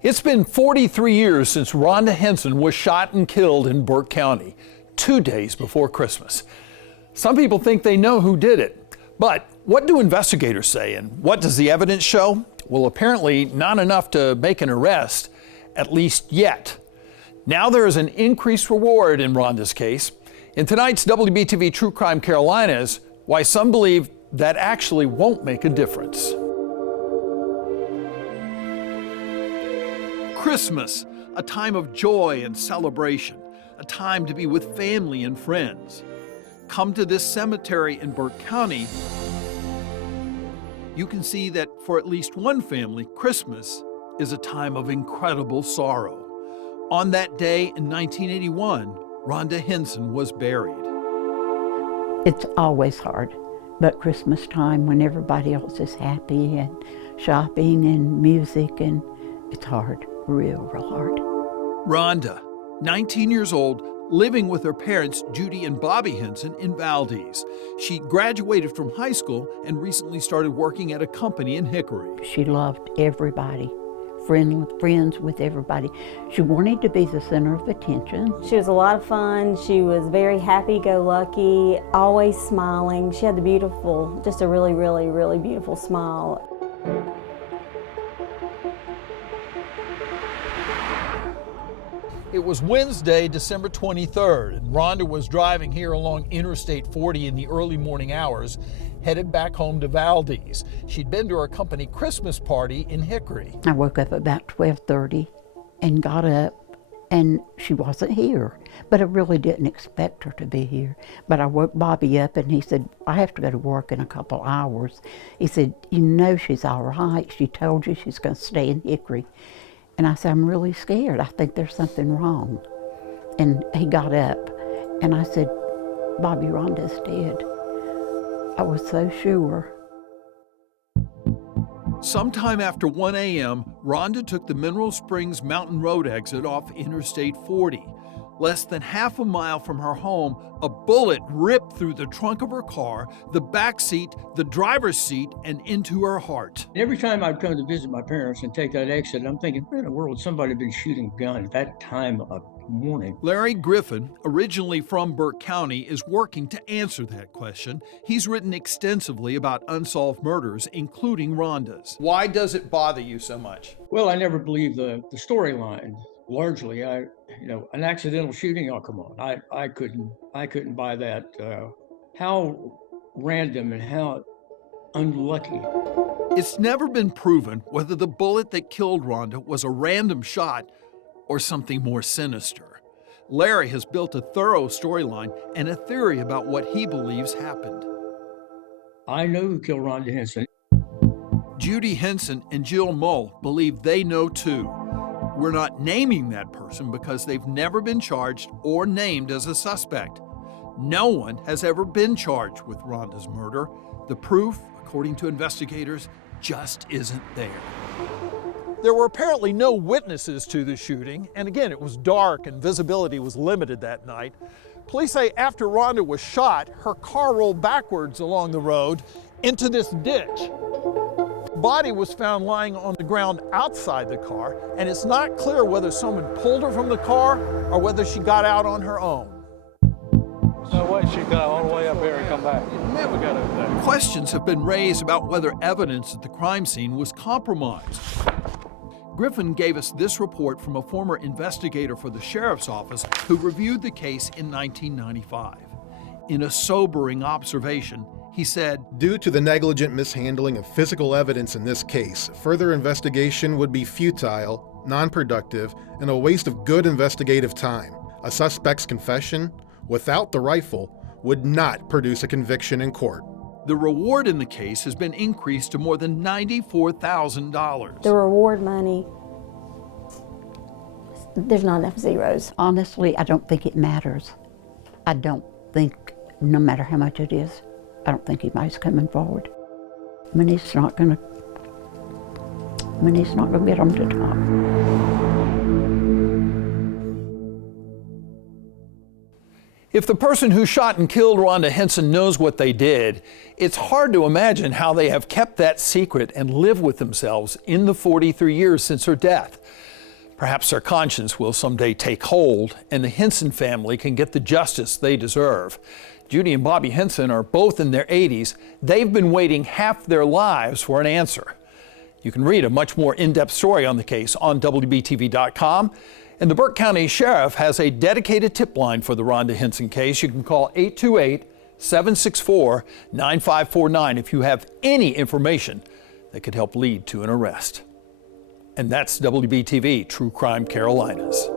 It's been 43 years since Rhonda Hinson was shot and killed in Burke County, 2 days before Christmas. Some people think they know who did it, but what do investigators say and what does the evidence show? Well, apparently not enough to make an arrest, at least yet. Now there is an increased reward in Rhonda's case. In tonight's WBTV True Crime Carolinas, why some believe that actually won't make a difference. Christmas, a time of joy and celebration, a time to be with family and friends. Come to this cemetery in Burke County, you can see that for at least one family, Christmas is a time of incredible sorrow. On that day in 1981, Rhonda Hinson was buried. It's always hard, but Christmas time when everybody else is happy and shopping and music, and it's hard, real hard. Rhonda, 19 years old, living with her parents, Judy and Bobby Hinson, in Valdese. She graduated from high school and recently started working at a company in Hickory. She loved everybody, friends with everybody. She wanted to be the center of attention. She was a lot of fun. She was very happy-go-lucky, always smiling. She had the beautiful, just a really, really, really beautiful smile. It was Wednesday, December 23rd, and Rhonda was driving here along Interstate 40 in the early morning hours, headed back home to Valdese. She'd been to her company Christmas party in Hickory. I woke up about 12:30 and got up, and she wasn't here. But I really didn't expect her to be here. But I woke Bobby up and he said, I have to go to work in a couple hours. He said, you know she's all right. She told you she's going to stay in Hickory. And I said, I'm really scared. I think there's something wrong. And he got up and I said, Bobby, Rhonda's dead. I was so sure. Sometime after 1 a.m., Rhonda took the Mineral Springs Mountain Road exit off Interstate 40. Less than half a mile from her home, a bullet ripped through the trunk of her car, the back seat, the driver's seat, and into her heart. Every time I'd come to visit my parents and take that exit, I'm thinking, where in the world would somebody been shooting a gun at that time of morning? Larry Griffin, originally from Burke County, is working to answer that question. He's written extensively about unsolved murders, including Rhonda's. Why does it bother you so much? Well, I never believed the storyline. Largely, an accidental shooting. Oh, come on! I couldn't buy that. How random and how unlucky. It's never been proven whether the bullet that killed Rhonda was a random shot or something more sinister. Larry has built a thorough storyline and a theory about what he believes happened. I know who killed Rhonda Hinson. Judy Hinson and Jill Mull believe they know too. We're not naming that person because they've never been charged or named as a suspect. No one has ever been charged with Rhonda's murder. The proof, according to investigators, just isn't there. There were apparently no witnesses to the shooting, and again, it was dark and visibility was limited that night. Police say after Rhonda was shot, her car rolled backwards along the road into this ditch. Body was found lying on the ground outside the car, and it's not clear whether someone pulled her from the car or whether she got out on her own. No way she got all the way up here and come back. Never got up there. Questions have been raised about whether evidence at the crime scene was compromised. Griffin gave us this report from a former investigator for the sheriff's office who reviewed the case in 1995. In a sobering observation, he said, due to the negligent mishandling of physical evidence in this case, further investigation would be futile, non-productive, and a waste of good investigative time. A suspect's confession, without the rifle, would not produce a conviction in court. The reward in the case has been increased to more than $94,000. The reward money, there's not enough zeros. Honestly, I don't think it matters. I don't think, no matter how much it is, I don't think anybody's coming forward. Money's not gonna get them to talk. If the person who shot and killed Rhonda Hinson knows what they did, it's hard to imagine how they have kept that secret and lived with themselves in the 43 years since her death. Perhaps their conscience will someday take hold and the Hinson family can get the justice they deserve. Judy and Bobby Hinson are both in their 80s. They've been waiting half their lives for an answer. You can read a much more in-depth story on the case on WBTV.com. And the Burke County Sheriff has a dedicated tip line for the Rhonda Hinson case. You can call 828-764-9549 if you have any information that could help lead to an arrest. And that's WBTV True Crime Carolinas.